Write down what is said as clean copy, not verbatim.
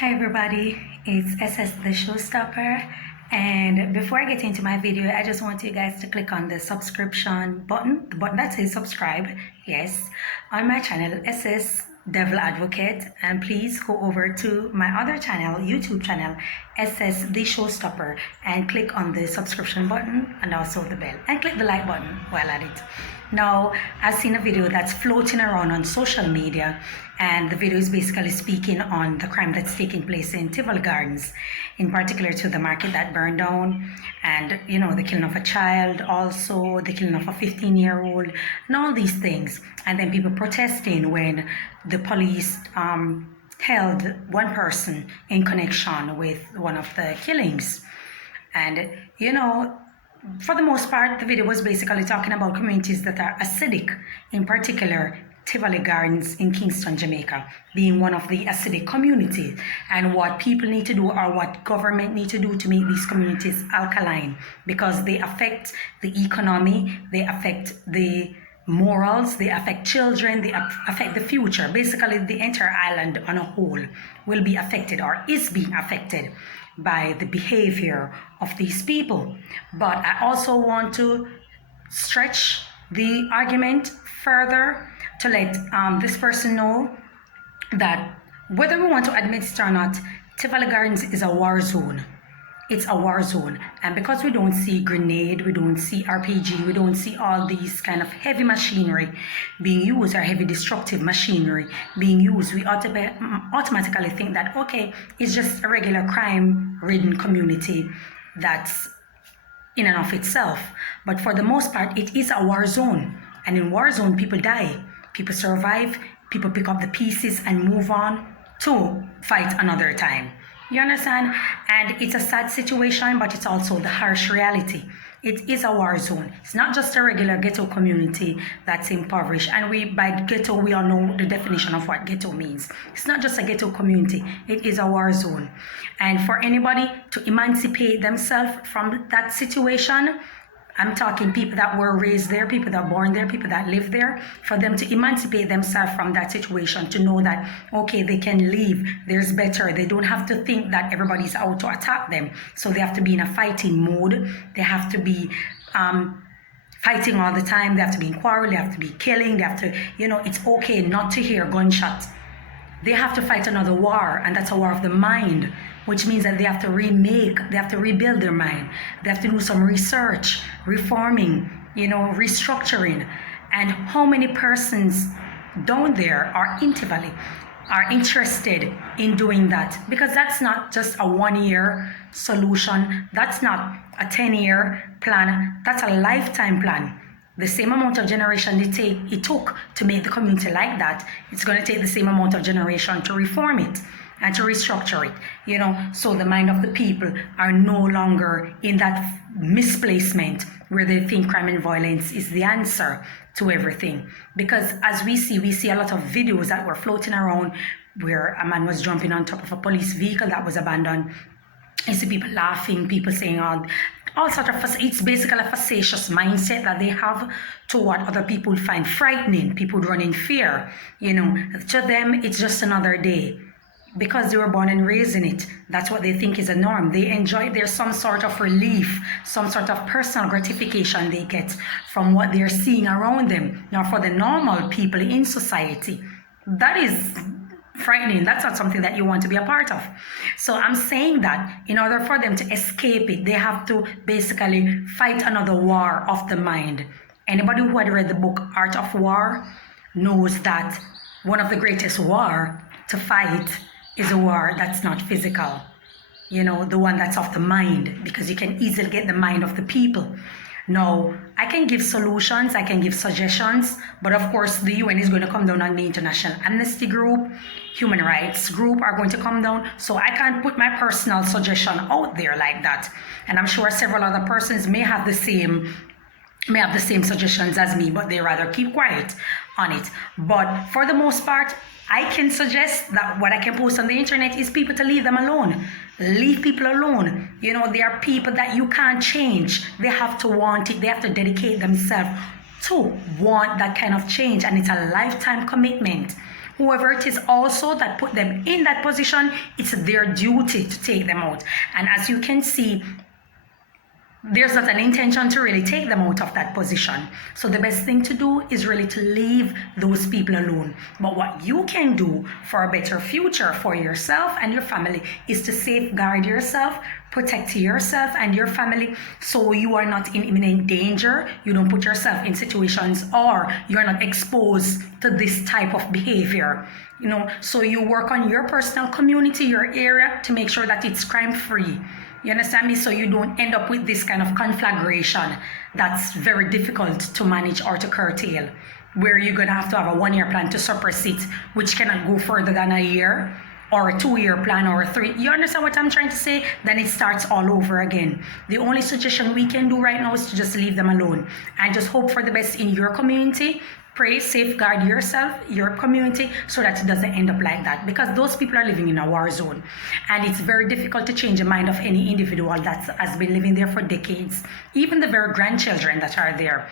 Hi everybody, it's SS the Showstopper, and before I get into my video, I just want you guys to click on the subscription button, the button that says subscribe, yes, on my channel SS Devil Advocate, and please go over to my other channel, YouTube channel, SS the Showstopper, and click on the subscription button and also the bell, and click the like button while at it. Now, I've seen a video that's floating around on social media, and the video is basically speaking on the crime that's taking place in Tivoli Gardens, in particular to the market that burned down, and the killing of a child, also the killing of a 15-year-old, and all these things. And then people protesting when the police held one person in connection with one of the killings. And for the most part, the video was basically talking about communities that are acidic, in particular Tivoli Gardens in Kingston, Jamaica, being one of the acidic communities, and what people need to do or what government need to do to make these communities alkaline, because they affect the economy, they affect the morals, they affect children, they affect the future. Basically, the entire island on a whole will be affected or is being affected by the behavior of these people. But I also want to stretch the argument further to let this person know that whether we want to admit it or not, Tivoli Gardens is a war zone. It's a war zone. And because we don't see grenade, we don't see RPG, we don't see all these kind of heavy machinery being used, or heavy destructive machinery being used, we automatically think that, okay, it's just a regular crime-ridden community that's in and of itself. But for the most part, it is a war zone. And in war zone, people die, people survive, people pick up the pieces and move on to fight another time. You understand? And it's a sad situation, but it's also the harsh reality. It is a war zone. It's not just a regular ghetto community that's impoverished. And by ghetto, we all know the definition of what ghetto means. It's not just a ghetto community. It is a war zone. And for anybody to emancipate themselves from that situation, I'm talking people that were raised there, people that were born there, people that live there, for them to emancipate themselves from that situation, to know that, okay, they can leave, there's better. They don't have to think that everybody's out to attack them. So they have to be in a fighting mode. They have to be fighting all the time. They have to be in quarrel. They have to be killing. They have to, it's okay not to hear gunshots. They have to fight another war, and that's a war of the mind, which means that they have to they have to rebuild their mind. They have to do some research, reforming, restructuring. And how many persons down there are in Tivoli are interested in doing that? Because that's not just a 1-year solution. That's not a 10-year plan. That's a lifetime plan. The same amount of generation it took to make the community like that, it's going to take the same amount of generation to reform it and to restructure it, so the mind of the people are no longer in that misplacement where they think crime and violence is the answer to everything. Because as we see a lot of videos that were floating around where a man was jumping on top of a police vehicle that was abandoned. You see people laughing, people saying all sort of, it's basically a facetious mindset that they have to what other people find frightening. People run in fear, to them it's just another day. Because they were born and raised in it, that's what they think is a norm. They enjoy, there's some sort of relief, some sort of personal gratification they get from what they're seeing around them. Now, for the normal people in society, that is frightening. That's not something that you want to be a part of. So I'm saying that in order for them to escape it, they have to basically fight another war of the mind. Anybody who had read the book Art of War knows that one of the greatest war to fight is a war that's not physical, the one that's of the mind, because you can easily get the mind of the people. Now, I can give solutions, I can give suggestions, but of course the UN is going to come down on the International Amnesty Group, Human Rights Group are going to come down, so I can't put my personal suggestion out there like that. And I'm sure several other persons may have the same suggestions as me, but they rather keep quiet on it. But for the most part, I can suggest that what I can post on the internet is people to leave them alone. Leave people alone. There are people that you can't change. They have to want it. They have to dedicate themselves to want that kind of change. And it's a lifetime commitment whoever it is also that put them in that position, it's their duty to take them out. And as you can see, there's not an intention to really take them out of that position. So the best thing to do is really to leave those people alone. But what you can do for a better future for yourself and your family is to safeguard yourself, protect yourself and your family, so you are not in imminent danger, you don't put yourself in situations, or you're not exposed to this type of behavior. So you work on your personal community, your area, to make sure that it's crime free. You understand me? So you don't end up with this kind of conflagration that's very difficult to manage or to curtail, where you're going to have a 1 year plan to suppress it, which cannot go further than a year, or a 2 year plan, or a 3. You understand what I'm trying to say? Then it starts all over again. The only suggestion we can do right now is to just leave them alone and just hope for the best in your community. Pray, safeguard yourself, your community, so that it doesn't end up like that, because those people are living in a war zone, and it's very difficult to change the mind of any individual that has been living there for decades, even the very grandchildren that are there.